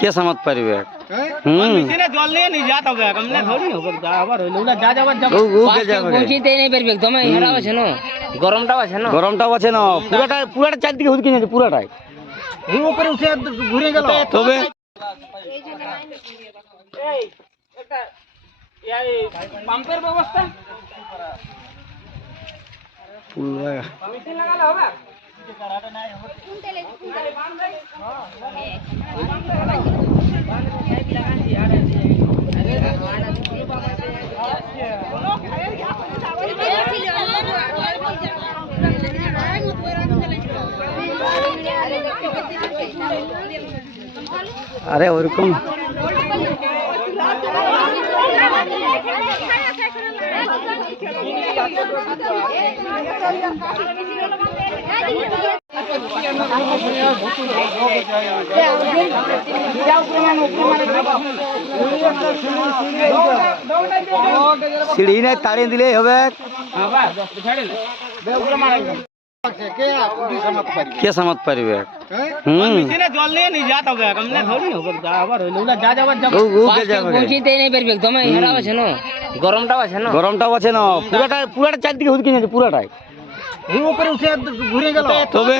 কে সামাত পারবে জল নিয়ে নিয়ে যেতে হবে কেমনে ধরি আবার হইলো যা যাবার যাব পৌঁছিতে নেই পারবে তোমার হেরাও আছে না গরমটাও আছে না পুরাটা চারদিকে হুদকি নিয়েছে পুরাটাই উপরে উঠে ঘুরে গেল তবে এই একটা পাম্পের ব্যবস্থা মেশিন লাগালে হবে আরে ওরকম সিঁড়ি নাই তাড়িয়ে দিলেই হবে কে সামাত পারবে জল নিয়ে নিয়ে যেতে হবে কেমনে ধরি আবার হইলো যা যাবার যাব পৌঁছিতে নেই পারবে তোমার হেরাও আছে না গরমটাও আছে না পুরাটা চারদিকে হুদকি নিয়েছে পুরাটাই উপরে উঠে ঘুরে গেল তবে